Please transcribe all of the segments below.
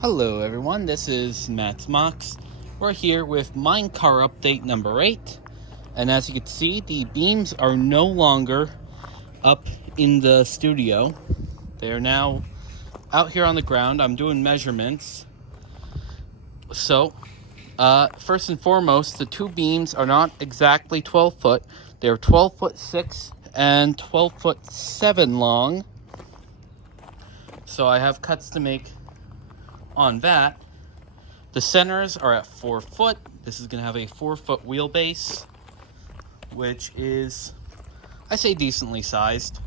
Hello everyone, this is Matt's Mox. We're here with Mine Car Update number 8. And as you can see, the beams are no longer up in the studio. They are now out here on the ground. I'm doing measurements. So, first and foremost, the two beams are not exactly 12 foot. They're 12 foot 6 and 12 foot 7 long. So I have cuts to make on that. The centers are at 4 foot. This is going to have a 4 foot wheelbase, which is, I say, decently sized.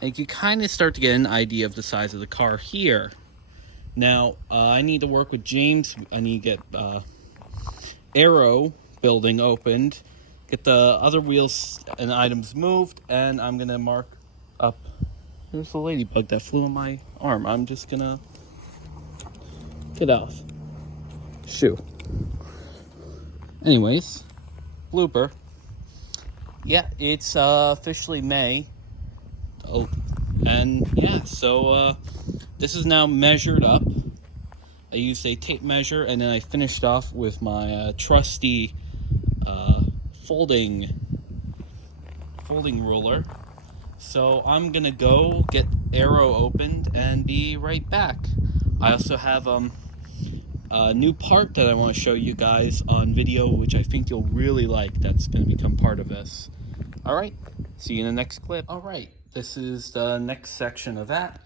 And you can kind of start to get an idea of the size of the car here. Now, I need to work with James. I need to get aero building opened, get the other wheels and items moved, and I'm going to mark up. There's the ladybug that flew on my arm. I'm just going to get off. Shoo. Anyways, blooper. Yeah, it's officially May. Oh, and yeah, so this is now measured up. I used a tape measure, and then I finished off with my trusty folding ruler. So I'm gonna go get aero opened and be right back. I also have a new part that I want to show you guys on video, which I think you'll really like. That's going to become part of this. Alright, see you in the next clip. Alright, this is the next section of that.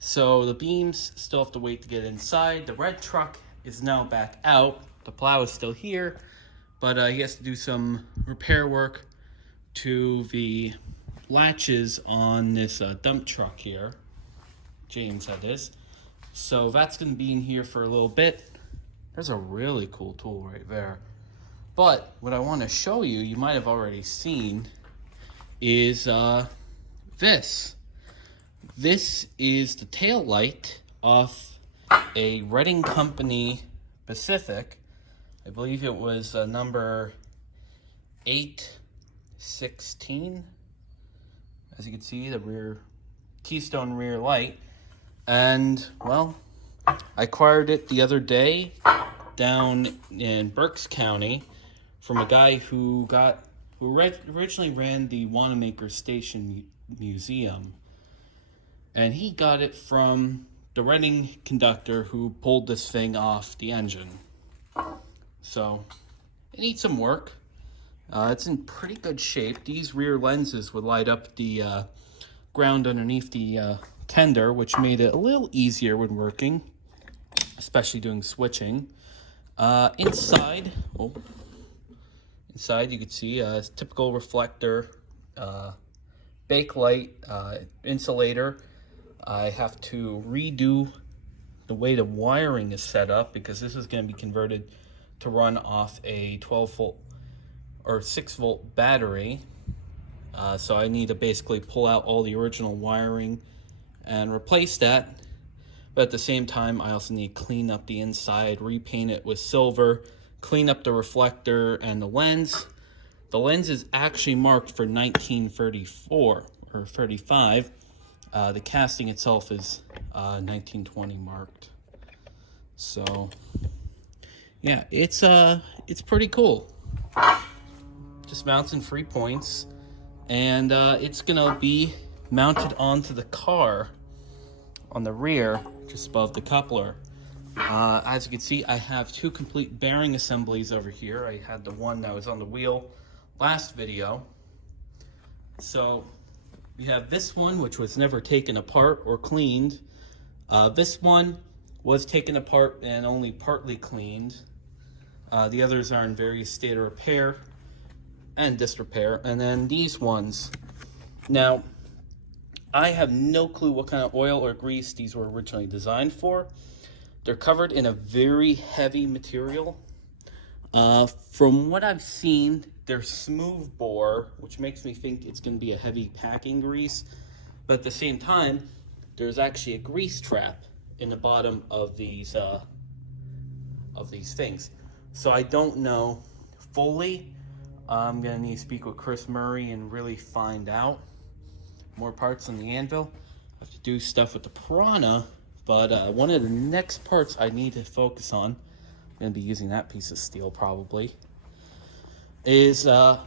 So the beams still have to wait to get inside. The red truck is now back out. The plow is still here, but he has to do some repair work to the latches on this dump truck here. James had this. So that's going to be in here for a little bit. There's a really cool tool right there. But what I want to show you, you might have already seen, is this. This is the tail light off a Reading Company Pacific. I believe it was number 816. As you can see, the rear Keystone rear light. And, well, I acquired it the other day down in Berks County from a guy who originally ran the Wanamaker Station Museum. And he got it from the Reading conductor who pulled this thing off the engine. So, it needs some work. It's in pretty good shape. These rear lenses would light up the ground underneath the tender, which made it a little easier when working, especially doing switching. Inside you can see a typical reflector, bakelite, insulator. I have to redo the way the wiring is set up because this is going to be converted to run off a 12 volt or 6 volt battery. So I need to basically pull out all the original wiring and replace that. But at the same time, I also need to clean up the inside, repaint it with silver, clean up the reflector and the lens. The lens is actually marked for 1934 or 35. The casting itself is 1920 marked. So yeah, it's pretty cool. Just mounts in 3 points, and it's gonna be mounted onto the car on the rear, just above the coupler. As you can see, I have two complete bearing assemblies over here. I had the one that was on the wheel last video. So we have this one, which was never taken apart or cleaned. This one was taken apart and only partly cleaned. The others are in various state of repair and disrepair. And then these ones. Now, I have no clue what kind of oil or grease these were originally designed for. They're covered in a very heavy material. From what I've seen, they're smooth bore, which makes me think it's going to be a heavy packing grease. But at the same time, there's actually a grease trap in the bottom of these things. So I don't know fully. I'm going to need to speak with Chris Murray and really find out more parts on the anvil. I have to do stuff with the Piranha But one of the next parts I need to focus on, I'm going to be using that piece of steel probably, is I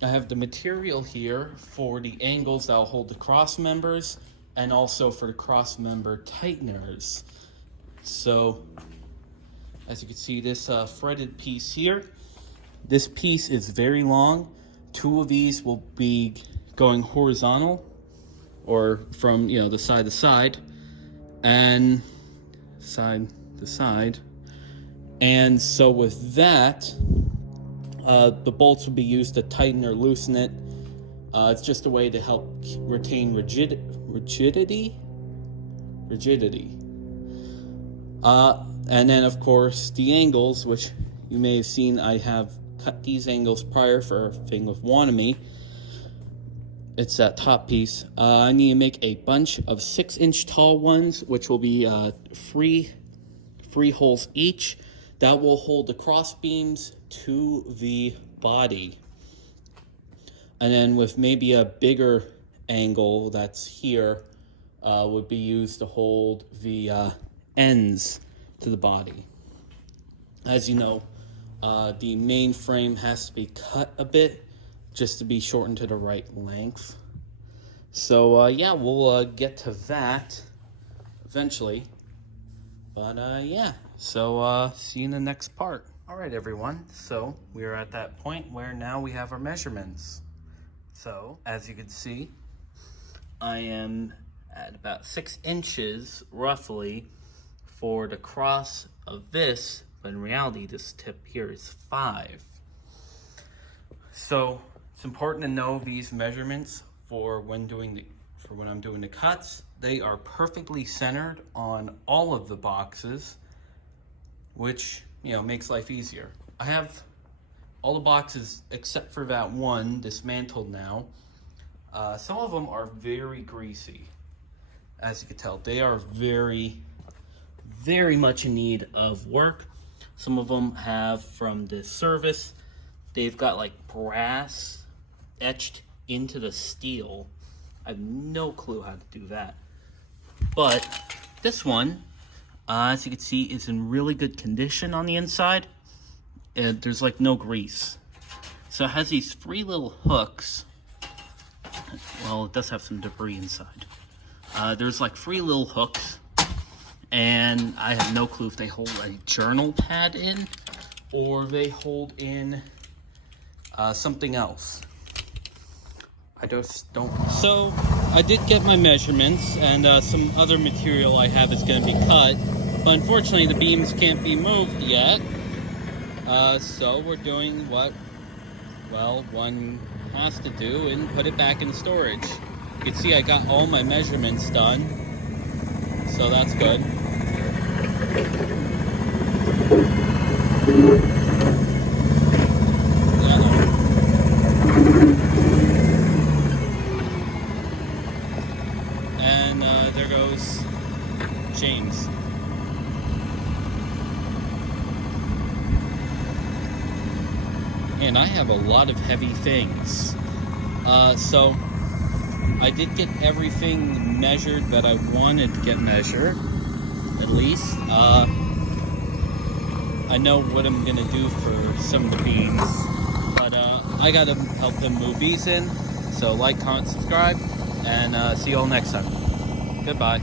have the material here for the angles that will hold the cross members and also for the cross member tighteners. So as you can see, this threaded piece here, this piece is very long. 2 of these will be going horizontal, or from, you know, the side to side and side to side. And so with that, the bolts will be used to tighten or loosen it. It's just a way to help retain rigidity. And then of course the angles, which you may have seen, I have cut these angles prior for a thing with Wanami. It's that top piece. I need to make a bunch of 6-inch tall ones, which will be 3 holes each. That will hold the cross beams to the body. And then with maybe a bigger angle that's here, would be used to hold the ends to the body. As you know, the main frame has to be cut a bit just to be shortened to the right length. So yeah, we'll get to that eventually. But yeah, so see you in the next part. All right, everyone. So we are at that point where now we have our measurements. So as you can see, I am at about 6 inches roughly for the cross of this, but in reality this tip here is 5. So it's important to know these measurements for when I'm doing the cuts. They are perfectly centered on all of the boxes, which, you know, makes life easier. I have all the boxes except for that one dismantled now. Some of them are very greasy. As you can tell, they are very, very much in need of work. Some of them have, from the service, they've got like brass etched into the steel. I have no clue how to do that. But this one, as you can see, is in really good condition on the inside. There's like no grease. So it has these 3 little hooks. Well, it does have some debris inside. There's like 3 little hooks, and I have no clue if they hold a journal pad in or they hold in something else. I just don't. So I did get my measurements, and some other material I have is going to be cut, but unfortunately the beams can't be moved yet. So we're doing what, well, one has to do and put it back in storage. You can see I got all my measurements done, so that's good. And there goes James. And I have a lot of heavy things. So I did get everything measured that I wanted to get measured, at least. I know what I'm gonna do for some of the beams, but I gotta help them move these in. So like, comment, subscribe, and see you all next time. Goodbye.